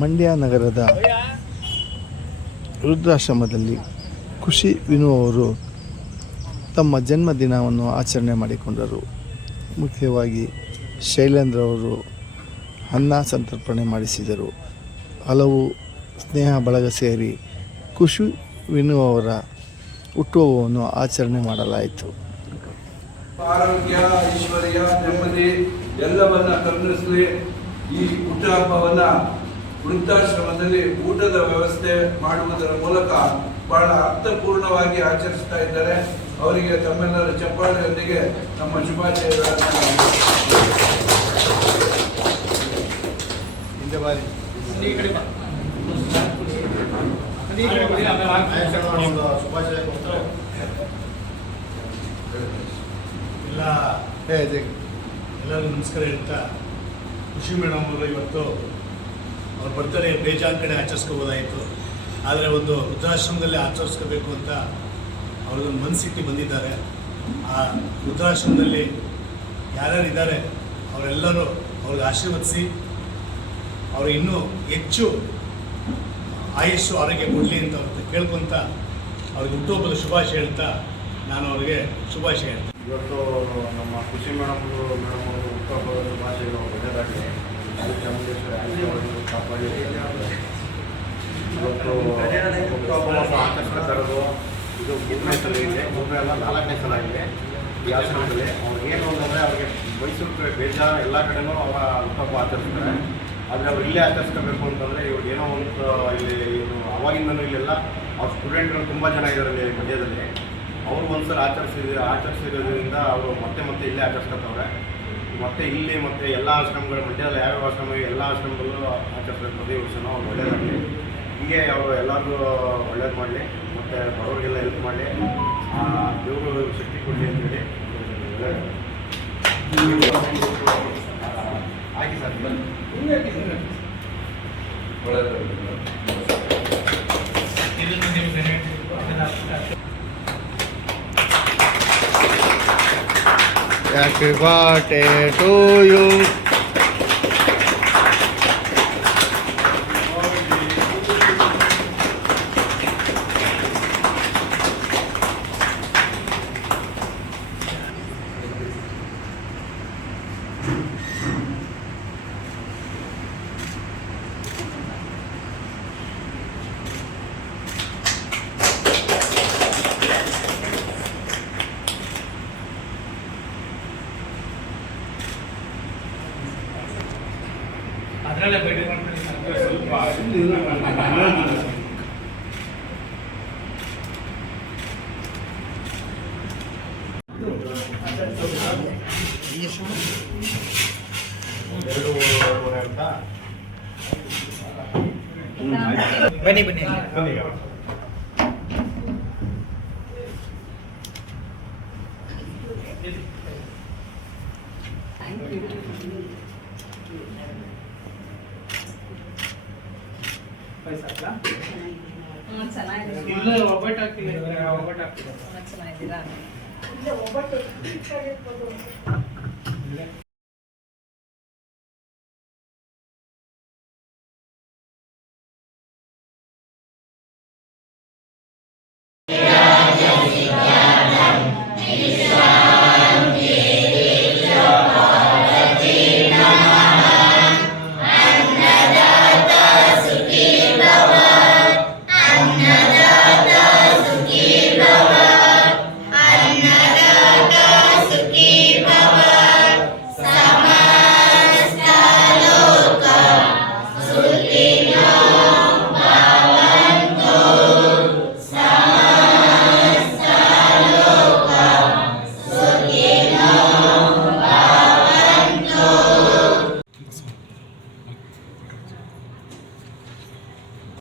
ಮಂಡ್ಯ ನಗರದ ವೃದ್ಧಾಶ್ರಮದಲ್ಲಿ ಖುಷಿ ವಿನು ಅವರು ತಮ್ಮ ಜನ್ಮದಿನವನ್ನು ಆಚರಣೆ ಮಾಡಿಕೊಂಡರು. ಮುಖ್ಯವಾಗಿ ಶೈಲೇಂದ್ರ ಅವರು ಅನ್ನ ಸಂತರ್ಪಣೆ ಮಾಡಿಸಿದರು. ಹಲವು ಸ್ನೇಹ ಬಳಗ ಸೇರಿ ಖುಷಿ ವಿನು ಅವರ ಹುಟ್ಟುಹಬ್ಬವನ್ನು ಆಚರಣೆ ಮಾಡಲಾಯಿತು. ಆರೋಗ್ಯ, ಐಶ್ವರ್ಯ, ನೆಮ್ಮದಿ ಎಲ್ಲವನ್ನ ಕರುಣಿಸಲಿ. ಈ ಹುಟ್ಟುಹಬ್ಬವನ್ನು ವೃದ್ಧಾಶ್ರಮದಲ್ಲಿ ಊಟದ ವ್ಯವಸ್ಥೆ ಮಾಡುವುದರ ಮೂಲಕ ಬಹಳ ಅರ್ಥಪೂರ್ಣವಾಗಿ ಆಚರಿಸ್ತಾ ಇದ್ದಾರೆ. ಅವರಿಗೆ ತಮ್ಮೆಲ್ಲರ ಚಪ್ಪಾಳೆಯೊಂದಿಗೆ ನಮ್ಮ ಶುಭಾಶಯಗಳನ್ನು. ಎಲ್ಲರಿಗೂ ನಮಸ್ಕಾರ ಹೇಳ್ತಾ, ಖುಷಿ ಮೇಡಮ್ ಅವರು ಇವತ್ತು ಅವ್ರ ಬರ್ತ್ಡೇ ಬೇಜಾನ್ ಕಡೆ ಆಚರಿಸ್ಕೋಬೋದಾಯಿತು. ಆದರೆ ಒಂದು ವೃದ್ಧಾಶ್ರಮದಲ್ಲಿ ಆಚರಿಸ್ಕೋಬೇಕು ಅಂತ ಅವ್ರಿಗೊಂದು ಮನಸ್ಸಿಟ್ಟು ಬಂದಿದ್ದಾರೆ. ಆ ವೃದ್ಧಾಶ್ರಮದಲ್ಲಿ ಯಾರ್ಯಾರು ಇದ್ದಾರೆ ಅವರೆಲ್ಲರೂ ಅವ್ರಿಗೆ ಆಶೀರ್ವದಿಸಿ ಅವ್ರಿಗೆ ಇನ್ನೂ ಹೆಚ್ಚು ಆಯುಷ್ಸು ಆರೋಗ್ಯ ಕೊಡಲಿ ಅಂತ ಅವ್ರಿಗೆ ಕೇಳ್ಕೊತ ಅವ್ರಿಗೆ ಹುಟ್ಟುಹಬ್ಬದ ಶುಭಾಶಯ ಹೇಳ್ತಾ ನಾನು ಅವ್ರಿಗೆ ಶುಭಾಶಯ ಹೇಳ್ತೀನಿ. ಇವತ್ತು ನಮ್ಮ ಖುಷಿ ಮೇಡಮ್ಗಳು ಹುಟ್ಟುಹಬ್ಬದ ಶುಭಾಶಯಗಳು ಒಳ್ಳೆಯದಾಗಲಿ. ಚಾಮುಂಡೇಶ್ವರಿ ಆಶೀರ್ವಾದಗಳು ಕಾಪಾಡಿ. ಇವತ್ತು ಹುಟ್ಟುಹಬ್ಬವನ್ನು ಆಚರಿಸ್ತಾ ಇರೋದು ಇದು 3ನೇ ಸಲ ಇದೆ. 3ನೇ ಅಲ್ಲ 4ನೇ ಸಲ ಇದೆ ಈ ಆಶ್ರಮದಲ್ಲಿ. ಅವ್ರಿಗೇನು ಅಂತಂದರೆ ಅವ್ರಿಗೆ ಮೈಸೂರು ಬೇಜಾರು ಎಲ್ಲ ಕಡೆನೂ ಅವರ ಹುಟ್ಟುಹಬ್ಬ ಆಚರಿಸ್ತಾರೆ. ಆದರೆ ಅವ್ರು ಇಲ್ಲೇ ಆಚರಿಸ್ಕೋಬೇಕು ಅಂತಂದರೆ ಇವಾಗ ಏನೋ ಒಂದು ಇಲ್ಲಿ ಅವಾಗಿಂದನೂ ಇಲ್ಲೆಲ್ಲ ಅವ್ರ ಸ್ಟೂಡೆಂಟ್ಗಳು ತುಂಬ ಜನ ಇದ್ದಾರೆ ಇಲ್ಲಿ ಮಂಡ್ಯದಲ್ಲಿ. ಅವರು ಒಂದ್ಸಲ ಆಚರಿಸಿರೋದ್ರಿಂದ ಅವರು ಮತ್ತೆ ಇಲ್ಲೇ ಆಚರಿಸ್ಕೊತವ್ರೆ. ಮತ್ತೆ ಇಲ್ಲಿ ಮತ್ತೆ ಎಲ್ಲ ಆಶ್ರಮಗಳು ಮಂಡ್ಯದಲ್ಲಿ ಯಾವ್ಯಾವ ಆಶ್ರಮ ಎಲ್ಲ ಆಶ್ರಮದಲ್ಲೂ ಆಚರಿಸ್ಬೇಕು. ಪ್ರತಿ ವರ್ಷನೂ ಅವ್ರು ಒಳ್ಳೆಯದಾಗಲಿ. ಹೀಗೆ ಅವರು ಎಲ್ಲರಿಗೂ ಒಳ್ಳೇದು ಮಾಡಲಿ ಮತ್ತು ಬಡವರಿಗೆಲ್ಲ ಹೆಲ್ಪ್ ಮಾಡಲಿ. ದೇವರು ಶಕ್ತಿ ಕೊಡಲಿ ಅಂತೇಳಿ ಆಯ್ತು sir. Happy birthday to you. ಅದರಲ್ಲೇ ಬೇಡ ಸ್ವಲ್ಪ ಬನ್ನಿ ಇಲ್ಲ ಒಬ್ಬಟ್ಟು ಚೆನ್ನಾಗಿದ್ದೀರಾ? ಅನ್ನದಾತ